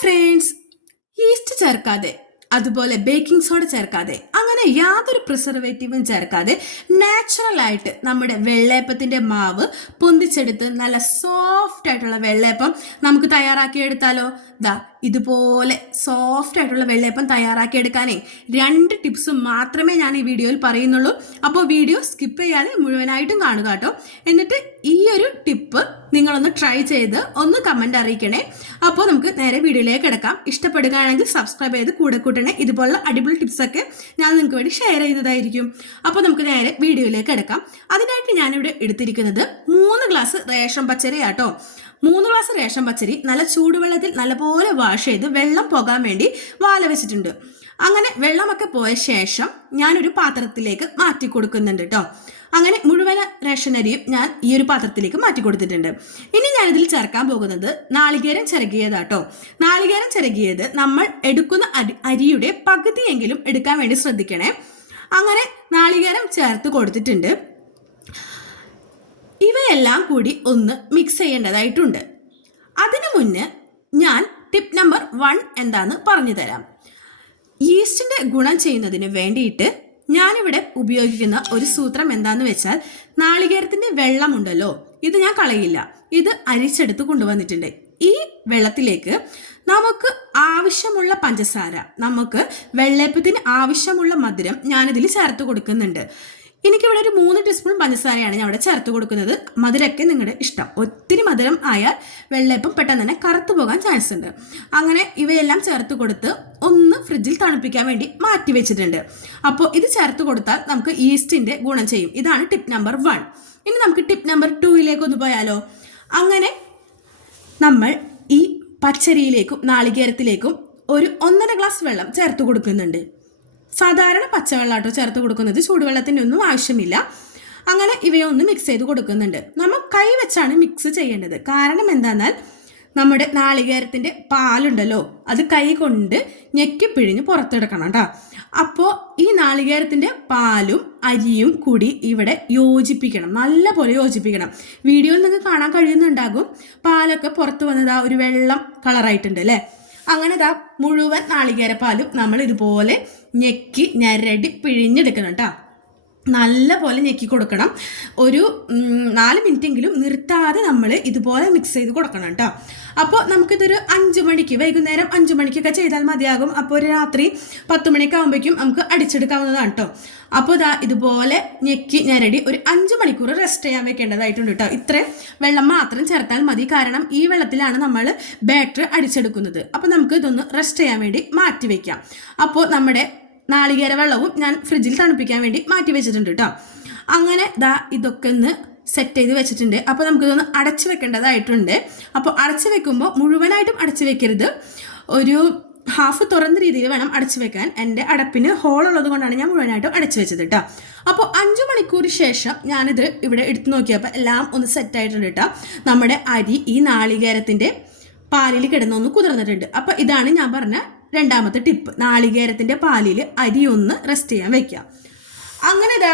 Friends, east ചേർക്കാതെ അതുപോലെ baking soda ചേർക്കാതെ അങ്ങനെ യാതൊരു പ്രിസർവേറ്റീവും ചേർക്കാതെ നാച്ചുറൽ ആയിട്ട് നമ്മുടെ വെള്ളയപ്പത്തിന്റെ മാവ് പൊന്തിച്ചെടുത്ത് നല്ല സോഫ്റ്റ് ആയിട്ടുള്ള വെള്ളയപ്പം നമുക്ക് തയ്യാറാക്കിയെടുത്താലോ. ദാ ഇതുപോലെ സോഫ്റ്റ് ആയിട്ടുള്ള വെള്ളയപ്പം തയ്യാറാക്കിയെടുക്കാനേ 2 ടിപ്സ് മാത്രമേ ഞാൻ ഈ വീഡിയോയിൽ പറയുന്നുള്ളൂ. അപ്പോൾ വീഡിയോ സ്കിപ്പ് ചെയ്യാതെ മുഴുവനായിട്ടും കാണുക കേട്ടോ. എന്നിട്ട് ഈ ഒരു ടിപ്പ് നിങ്ങളൊന്ന് ട്രൈ ചെയ്ത് ഒന്ന് കമന്റ് അറിയിക്കണേ. അപ്പോൾ നമുക്ക് നേരെ വീഡിയോയിലേക്ക് കിടക്കാം. ഇഷ്ടപ്പെടുകയാണെങ്കിൽ സബ്സ്ക്രൈബ് ചെയ്ത് കൂടെ കൂട്ടണേ. ഇതുപോലുള്ള അടിപൊളി ടിപ്സൊക്കെ ഞാൻ നിങ്ങൾക്ക് വേണ്ടി ഷെയർ ചെയ്യുന്നതായിരിക്കും. അപ്പോൾ നമുക്ക് നേരെ വീഡിയോയിലേക്ക് കിടക്കാം. അതിനായിട്ട് ഞാനിവിടെ എടുത്തിരിക്കുന്നത് 3 ഗ്ലാസ് റേഷൻ പച്ചരി ആട്ടോ. 3 ഗ്ലാസ് റേഷൻ പച്ചരി നല്ല ചൂടുവെള്ളത്തിൽ നല്ലപോലെ വാഷ് ചെയ്ത് വെള്ളം പോകാൻ വേണ്ടി വാല വെച്ചിട്ടുണ്ട്. അങ്ങനെ വെള്ളമൊക്കെ പോയ ശേഷം ഞാനൊരു പാത്രത്തിലേക്ക് മാറ്റി കൊടുക്കുന്നുണ്ട് കേട്ടോ. അങ്ങനെ മുഴുവൻ റേഷൻ അരിയും ഞാൻ ഈ ഒരു പാത്രത്തിലേക്ക് മാറ്റി കൊടുത്തിട്ടുണ്ട്. ഇനി ഞാനിതിൽ ചേർക്കാൻ പോകുന്നത് നാളികേരം ചിരകിയതാട്ടോ. നാളികേരം ചിരകിയത് നമ്മൾ എടുക്കുന്ന അരിയുടെ പകുതിയെങ്കിലും എടുക്കാൻ വേണ്ടി ശ്രദ്ധിക്കണേ. അങ്ങനെ നാളികേരം ചേർത്ത് കൊടുത്തിട്ടുണ്ട്. ഇവയെല്ലാം കൂടി ഒന്ന് മിക്സ് ചെയ്യേണ്ടതായിട്ടുണ്ട്. അതിനു മുന്നേ ഞാൻ ടിപ്പ് നമ്പർ 1 എന്താന്ന് പറഞ്ഞു തരാം. ഈസ്റ്റിന്റെ ഗുണം ചെയ്യുന്നതിന് വേണ്ടിയിട്ട് ഞാനിവിടെ ഉപയോഗിക്കുന്ന ഒരു സൂത്രം എന്താന്ന് വെച്ചാൽ, നാളികേരത്തിന്റെ വെള്ളമുണ്ടല്ലോ, ഇത് ഞാൻ കളയില്ല, ഇത് അരിച്ചെടുത്ത് കൊണ്ടുവന്നിട്ടുണ്ട്. ഈ വെള്ളത്തിലേക്ക് നമുക്ക് ആവശ്യമുള്ള പഞ്ചസാര, നമുക്ക് വെള്ളയപ്പത്തിന് ആവശ്യമുള്ള മധുരം ഞാനിതിൽ ചേർത്ത് കൊടുക്കുന്നുണ്ട്. എനിക്കിവിടെ ഒരു 3 ടീസ്പൂൺ പഞ്ചസാരയാണ് ഞാൻ ഇവിടെ ചേർത്ത് കൊടുക്കുന്നത്. മധുരമൊക്കെ നിങ്ങളുടെ ഇഷ്ടം. ഒത്തിരി മധുരം ആയാൽ വെള്ളയപ്പം പെട്ടെന്ന് തന്നെ കറുത്തു പോകാൻ ചാൻസ് ഉണ്ട്. അങ്ങനെ ഇവയെല്ലാം ചേർത്ത് കൊടുത്ത് ഒന്ന് ഫ്രിഡ്ജിൽ തണുപ്പിക്കാൻ വേണ്ടി മാറ്റി വെച്ചിട്ടുണ്ട്. അപ്പോൾ ഇത് ചേർത്ത് കൊടുത്താൽ നമുക്ക് ഈസ്റ്റിന്റെ ഗുണം ചെയ്യും. ഇതാണ് ടിപ്പ് നമ്പർ 1. ഇനി നമുക്ക് ടിപ്പ് നമ്പർ 2 ഒന്ന് പോയാലോ. അങ്ങനെ നമ്മൾ ഈ പച്ചരിയിലേക്കും നാളികേരത്തിലേക്കും ഒരു 1.5 ഗ്ലാസ് വെള്ളം ചേർത്ത് കൊടുക്കുന്നുണ്ട്. സാധാരണ പച്ചവെള്ളാട്ടോ ചേർത്ത് കൊടുക്കുന്നത്, ചൂടുവെള്ളത്തിൻ്റെ ഒന്നും ആവശ്യമില്ല. അങ്ങനെ ഇവയൊന്ന് മിക്സ് ചെയ്ത് കൊടുക്കുന്നുണ്ട്. നമ്മൾ കൈ വെച്ചാണ് മിക്സ് ചെയ്യേണ്ടത്. കാരണം എന്താണെന്നാൽ നമ്മുടെ നാളികേരത്തിൻ്റെ പാലുണ്ടല്ലോ, അത് കൈ കൊണ്ട് ഞെക്കി പിഴിഞ്ഞ് പുറത്തെടുക്കണം കേട്ടോ. അപ്പോൾ ഈ നാളികേരത്തിൻ്റെ പാലും അരിയും കൂടി ഇവിടെ യോജിപ്പിക്കണം, നല്ലപോലെ യോജിപ്പിക്കണം. വീഡിയോയിൽ നിങ്ങൾക്ക് കാണാൻ കഴിയുന്നുണ്ടാകും, പാലൊക്കെ പുറത്ത് വന്നത് ആ ഒരു വെള്ളം കളറായിട്ടുണ്ട് അല്ലേ. അങ്ങനെ ദാ മുഴുവൻ നാളികേരപ്പാലും നമ്മൾ ഇതുപോലെ ഞെക്കി ഞരടി പിഴിഞ്ഞെടുക്കണം കേട്ടോ. നല്ല പോലെ ഞെക്കി കൊടുക്കണം. ഒരു 4 മിനിറ്റെങ്കിലും നിർത്താതെ നമ്മൾ ഇതുപോലെ മിക്സ് ചെയ്ത് കൊടുക്കണം കേട്ടോ. അപ്പോൾ നമുക്കിതൊരു 5 മണിക്ക്, വൈകുന്നേരം 5 മണിക്കൊക്കെ ചെയ്താൽ മതിയാകും. അപ്പോൾ ഒരു രാത്രി 10 മണിയൊക്കെ ആകുമ്പോഴേക്കും നമുക്ക് അടിച്ചെടുക്കാവുന്നതാണ് കേട്ടോ. അപ്പോൾ ഇതാ ഇതുപോലെ ഞെക്കി ഞരടി ഒരു 5 മണിക്കൂർ റെസ്റ്റ് ചെയ്യാൻ വെക്കേണ്ടതായിട്ടുണ്ട് കേട്ടോ. ഇത്രയും വെള്ളം മാത്രം ചേർത്താൽ മതി. കാരണം ഈ വെള്ളത്തിലാണ് നമ്മൾ ബാറ്റർ അടിച്ചെടുക്കുന്നത്. അപ്പോൾ നമുക്ക് ഇതൊന്ന് റെസ്റ്റ് ചെയ്യാൻ വേണ്ടി മാറ്റി വയ്ക്കാം. അപ്പോൾ നമ്മുടെ നാളികേര വെള്ളവും ഞാൻ ഫ്രിഡ്ജിൽ തണുപ്പിക്കാൻ വേണ്ടി മാറ്റി വെച്ചിട്ടുണ്ട് കേട്ടോ. അങ്ങനെ ദാ ഇതൊക്കെ ഒന്ന് സെറ്റ് ചെയ്ത് വെച്ചിട്ടുണ്ട്. അപ്പോൾ നമുക്കിതൊന്ന് അടച്ചു വെക്കേണ്ടതായിട്ടുണ്ട്. അപ്പോൾ അടച്ചു വെക്കുമ്പോൾ മുഴുവനായിട്ടും അടച്ചു വെക്കരുത്, ഒരു ഹാഫ് തുറന്ന രീതിയിൽ വേണം അടച്ചു വെക്കാൻ. എൻ്റെ അടപ്പിന് ഹോളുള്ളത് കൊണ്ടാണ് ഞാൻ മുഴുവനായിട്ടും അടച്ചു വെച്ചത് കേട്ടോ. അപ്പോൾ 5 മണിക്കൂർ ശേഷം ഞാനിത് ഇവിടെ എടുത്തു നോക്കിയപ്പോൾ എല്ലാം ഒന്ന് സെറ്റായിട്ടുണ്ട് കേട്ടോ. നമ്മുടെ അരി ഈ നാളികേരത്തിൻ്റെ പാലിൽ കിടന്നൊന്ന് കുതിർന്നിട്ടുണ്ട്. അപ്പോൾ ഇതാണ് ഞാൻ പറഞ്ഞ 2ാമത്തെ ടിപ്പ്. നാളികേരത്തിൻ്റെ പാലിൽ അരി ഒന്ന് റെസ്റ്റ് ചെയ്യാൻ വെക്കാം. അങ്ങനെ ഇതാ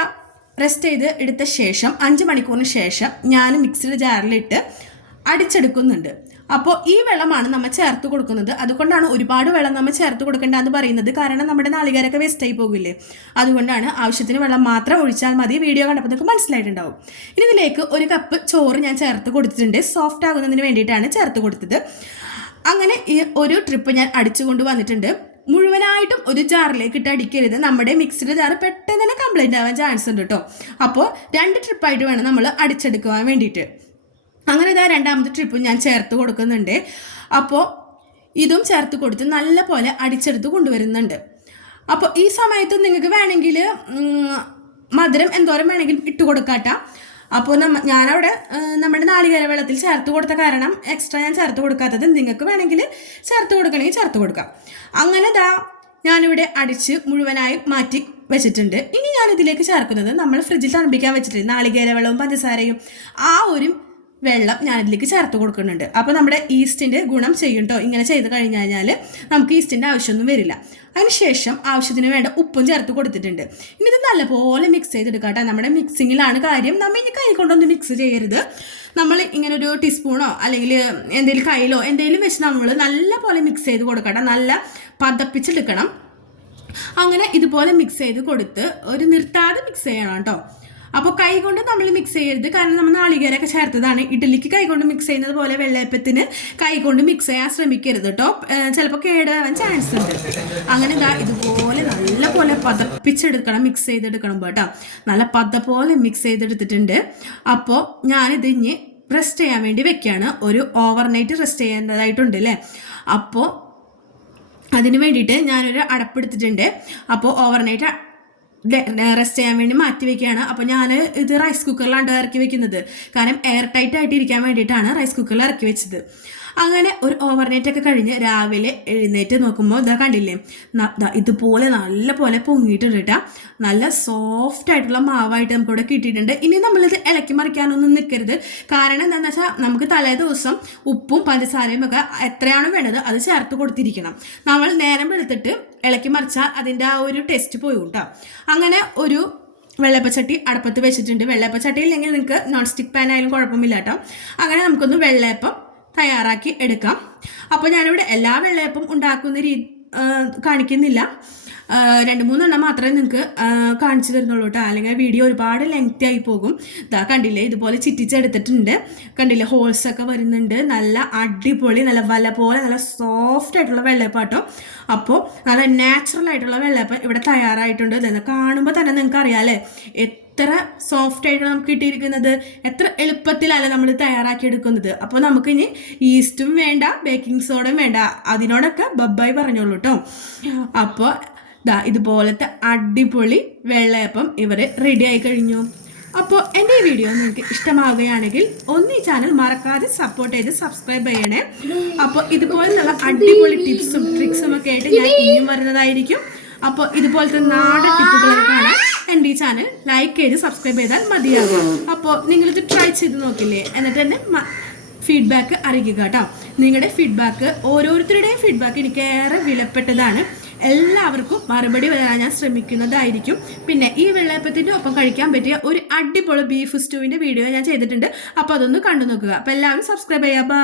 റെസ്റ്റ് ചെയ്ത് എടുത്ത ശേഷം 5 മണിക്കൂറിന് ശേഷം ഞാൻ മിക്സിയുടെ ജാറിലിട്ട് അടിച്ചെടുക്കുന്നുണ്ട്. അപ്പോൾ ഈ വെള്ളമാണ് നമ്മൾ ചേർത്ത് കൊടുക്കുന്നത്. അതുകൊണ്ടാണ് ഒരുപാട് വെള്ളം നമ്മൾ ചേർത്ത് കൊടുക്കേണ്ടതെന്ന് പറയുന്നത്. കാരണം നമ്മുടെ നാളികേരമൊക്കെ വേസ്റ്റ് ആയി പോകില്ലേ, അതുകൊണ്ടാണ്. ആവശ്യത്തിന് വെള്ളം മാത്രം ഒഴിച്ചാൽ മതി. വീഡിയോ കണ്ടപ്പോൾ നിങ്ങൾക്ക് മനസ്സിലായിട്ടുണ്ടാവും. ഇനി ഇതിലേക്ക് 1 കപ്പ് ചോറ് ഞാൻ ചേർത്ത് കൊടുത്തിട്ടുണ്ട്. സോഫ്റ്റ് ആകുന്നതിന് വേണ്ടിയിട്ടാണ് ചേർത്ത് കൊടുത്തത്. അങ്ങനെ ഈ ഒരു ട്രിപ്പ് ഞാൻ അടിച്ചു കൊണ്ട് വന്നിട്ടുണ്ട്. മുഴുവനായിട്ടും ഒരു ജാറിലേക്ക് ഇട്ട് അടിക്കരുത്. നമ്മുടെ മിക്സിയുടെ ജാറ് പെട്ടെന്ന് തന്നെ കംപ്ലൈൻറ്റ് ആവാൻ ചാൻസ് ഉണ്ട് കേട്ടോ. അപ്പോൾ 2 ട്രിപ്പായിട്ട് വേണം നമ്മൾ അടിച്ചെടുക്കുവാൻ വേണ്ടിയിട്ട്. അങ്ങനെ ഇതാ 2ാമത്തെ ട്രിപ്പ് ഞാൻ ചേർത്ത് കൊടുക്കുന്നുണ്ട്. അപ്പോൾ ഇതും ചേർത്ത് കൊടുത്ത് നല്ല പോലെ അടിച്ചെടുത്ത് കൊണ്ടുവരുന്നുണ്ട്. അപ്പോൾ ഈ സമയത്ത് നിങ്ങൾക്ക് വേണമെങ്കിൽ മധുരം എന്തോരം വേണമെങ്കിലും ഇട്ട് കൊടുക്കാട്ടോ. അപ്പോൾ ഞാനവിടെ നമ്മുടെ നാളികേര വെള്ളത്തിൽ ചേർത്ത് കൊടുത്ത കാരണം എക്സ്ട്രാ ഞാൻ ചേർത്ത് കൊടുക്കാത്തത്. നിങ്ങൾക്ക് വേണമെങ്കിൽ ചേർത്ത് കൊടുക്കണമെങ്കിൽ ചേർത്ത് കൊടുക്കാം. അങ്ങനെ ദാ ഞാനിവിടെ അടിച്ച് മുഴുവനായി മാറ്റി വെച്ചിട്ടുണ്ട്. ഇനി ഞാനിതിലേക്ക് ചേർക്കുന്നത് നമ്മൾ ഫ്രിഡ്ജിൽ തണുപ്പിക്കാൻ വെച്ചിട്ടുണ്ട് നാളികേര വെള്ളവും പഞ്ചസാരയും ആ ഒരു വെള്ളം ഞാനിതിലേക്ക് ചേർത്ത് കൊടുക്കുന്നുണ്ട്. അപ്പോൾ നമ്മുടെ ഈസ്റ്റിൻ്റെ ഗുണം ചെയ്യും കേട്ടോ. ഇങ്ങനെ ചെയ്ത് കഴിഞ്ഞ് കഴിഞ്ഞാൽ നമുക്ക് ഈസ്റ്റിൻ്റെ ആവശ്യമൊന്നും വരില്ല. അതിനുശേഷം ആവശ്യത്തിന് വേണ്ട ഉപ്പും ചേർത്ത് കൊടുത്തിട്ടുണ്ട്. ഇനി ഇത് നല്ലപോലെ മിക്സ് ചെയ്തെടുക്കാം കേട്ടോ. നമ്മുടെ മിക്സിങ്ങിലാണ് കാര്യം. നമ്മൾ ഇനി കൈ കൊണ്ടൊന്നും മിക്സ് ചെയ്യരുത്. നമ്മൾ ഇങ്ങനെ ഒരു ടീസ്പൂണോ അല്ലെങ്കിൽ എന്തെങ്കിലും കയ്യിലോ എന്തെങ്കിലും വെച്ച് നമ്മൾ നല്ലപോലെ മിക്സ് ചെയ്ത് കൊടുക്കണം. നല്ല പതപ്പിച്ചെടുക്കണം. അങ്ങനെ ഇതുപോലെ മിക്സ് ചെയ്ത് കൊടുത്ത് ഒരു നിർത്താതെ മിക്സ് ചെയ്യണം കേട്ടോ. അപ്പോൾ കൈ കൊണ്ട് നമ്മൾ മിക്സ് ചെയ്യരുത്. കാരണം നമ്മൾ നാളികേരമൊക്കെ ചേർത്തതാണ്. ഇഡ്ഡലിക്ക് കൈ കൊണ്ട് മിക്സ് ചെയ്യുന്നത് പോലെ വെള്ളയപ്പത്തിന് കൈ കൊണ്ട് മിക്സ് ചെയ്യാൻ ശ്രമിക്കരുത് കേട്ടോ. ചിലപ്പോൾ കേടാവാൻ ചാൻസ് ഉണ്ട്. അങ്ങനെ ഇതുപോലെ നല്ല പോലെ പതപ്പിച്ചെടുക്കണം, മിക്സ് ചെയ്തെടുക്കണം കേട്ടോ. നല്ല പതപോലെ മിക്സ് ചെയ്തെടുത്തിട്ടുണ്ട്. അപ്പോൾ ഞാനിത് ഇനി റെസ്റ്റ് ചെയ്യാൻ വേണ്ടി വെക്കുകയാണ്. ഒരു ഓവർനൈറ്റ് റെസ്റ്റ് ചെയ്യേണ്ടതായിട്ടുണ്ട് അല്ലേ. അപ്പോൾ അതിന് വേണ്ടിയിട്ട് ഞാനൊരു അടപ്പെടുത്തിട്ടുണ്ട്. അപ്പോൾ ഓവർനൈറ്റ് റെസ്റ്റ് ചെയ്യാൻ വേണ്ടി മാറ്റി വെക്കുകയാണ്. അപ്പോൾ ഞാൻ ഇത് റൈസ് കുക്കറിലാണ് ഇറക്കി വെക്കുന്നത്. കാരണം എയർ ടൈറ്റ് ആയിട്ട് ഇരിക്കാൻ വേണ്ടിയിട്ടാണ് റൈസ് കുക്കറിൽ ഇറക്കി വെച്ചത്. അങ്ങനെ ഒരു ഓവർനൈറ്റ് ഒക്കെ കഴിഞ്ഞ് രാവിലെ എഴുന്നേറ്റ് നോക്കുമ്പോൾ ഇതാ കണ്ടില്ലേ, ഇതുപോലെ നല്ല പോലെ പൊങ്ങിയിട്ടുണ്ട് കേട്ടോ. നല്ല സോഫ്റ്റ് ആയിട്ടുള്ള മാവായിട്ട് നമുക്കിവിടെ കിട്ടിയിട്ടുണ്ട്. ഇനി നമ്മളിത് ഇളക്കി മറിക്കാനൊന്നും നിൽക്കരുത്. കാരണം എന്താണെന്ന് വെച്ചാൽ നമുക്ക് തലേ ദിവസം ഉപ്പും പഞ്ചസാരയും ഒക്കെ എത്രയാണോ വേണ്ടത് അത് ചേർത്ത് കൊടുത്തിരിക്കണം. നമ്മൾ നേരം വെളുത്തിട്ട് ഇളക്കി മറിച്ചാൽ അതിൻ്റെ ആ ഒരു ടേസ്റ്റ് പോയി കേട്ടോ. അങ്ങനെ ഒരു വെള്ളയപ്പച്ചട്ടി അടുപ്പത്ത് വെച്ചിട്ടുണ്ട്. വെള്ളയപ്പച്ചട്ടി ഇല്ലെങ്കിൽ നിങ്ങൾക്ക് നോൺ സ്റ്റിക്ക് പാൻ ആയാലും കുഴപ്പമില്ല കേട്ടോ. അങ്ങനെ നമുക്കൊന്ന് വെള്ളയപ്പം തയ്യാറാക്കി എടുക്കാം. അപ്പോൾ ഞാനിവിടെ എല്ലാ വെള്ളയപ്പം ഉണ്ടാക്കുന്ന കാണിക്കുന്നില്ല. 2-3 എണ്ണം മാത്രമേ നിങ്ങൾക്ക് കാണിച്ചു തരുന്നുള്ളൂ കേട്ടോ. അല്ലെങ്കിൽ വീഡിയോ ഒരുപാട് ലെങ്തി ആയി പോകും. ഇതാ കണ്ടില്ലേ, ഇതുപോലെ ചിറ്റിച്ചെടുത്തിട്ടുണ്ട്. കണ്ടില്ലേ, ഹോൾസൊക്കെ വരുന്നുണ്ട്. നല്ല അടിപൊളി, നല്ല വല പോലെ നല്ല സോഫ്റ്റ് ആയിട്ടുള്ള വെള്ളയപ്പാട്ടോ. അപ്പോൾ നല്ല നാച്ചുറൽ ആയിട്ടുള്ള വെള്ളയപ്പം ഇവിടെ തയ്യാറായിട്ടുണ്ട്. ഇതെന്ന് കാണുമ്പോൾ തന്നെ നിങ്ങൾക്ക് അറിയാമല്ലേ എത്ര സോഫ്റ്റ് ആയിട്ട് നമുക്ക് കിട്ടിയിരിക്കുന്നത്. എത്ര എളുപ്പത്തിലല്ല നമ്മൾ തയ്യാറാക്കിയെടുക്കുന്നത്. അപ്പോൾ നമുക്കിനി ഈസ്റ്റും വേണ്ട, ബേക്കിംഗ് സോഡയും വേണ്ട. അതിനോടൊക്കെ ബബ്ബായി പറഞ്ഞോളൂ കേട്ടോ. അപ്പോൾ ഇതുപോലത്തെ അടിപൊളി വെള്ളയപ്പം ഇവർ റെഡി ആയി കഴിഞ്ഞു. അപ്പോൾ എൻ്റെ ഈ വീഡിയോ നിങ്ങൾക്ക് ഇഷ്ടമാവുകയാണെങ്കിൽ ഈ ചാനൽ മറക്കാതെ സപ്പോർട്ട് ചെയ്ത് സബ്സ്ക്രൈബ് ചെയ്യണേ. അപ്പോൾ ഇതുപോലുള്ള അടിപൊളി ടിപ്സും ട്രിക്സും ഒക്കെ ആയിട്ട് ഞാൻ ഇനിയും വരുന്നതായിരിക്കും. അപ്പോൾ ഇതുപോലത്തെ നാടൻ ടിപ്പുകളൊക്കെ കാണാൻ എൻ്റെ ഈ ചാനൽ ലൈക്ക് ചെയ്ത് സബ്സ്ക്രൈബ് ചെയ്താൽ മതിയാകും. അപ്പോൾ നിങ്ങളിത് ട്രൈ ചെയ്ത് നോക്കില്ലേ, എന്നിട്ട് തന്നെ ഫീഡ്ബാക്ക് അറിയിക്കുക കേട്ടോ. നിങ്ങളുടെ ഫീഡ്ബാക്ക്, ഓരോരുത്തരുടെയും ഫീഡ്ബാക്ക് എനിക്ക് ഏറെ വിലപ്പെട്ടതാണ്. എല്ലാവർക്കും മറുപടി വരാൻ ഞാൻ ശ്രമിക്കുന്നതായിരിക്കും. പിന്നെ ഈ വെള്ളയപ്പത്തിൻ്റെ ഒപ്പം കഴിക്കാൻ പറ്റിയ ഒരു അടിപൊളി ബീഫ് സ്റ്റൂവിൻ്റെ വീഡിയോ ഞാൻ ചെയ്തിട്ടുണ്ട്. അപ്പോൾ അതൊന്ന് കണ്ടു നോക്കുക. അപ്പോൾ എല്ലാവരും സബ്സ്ക്രൈബ് ചെയ്യുക.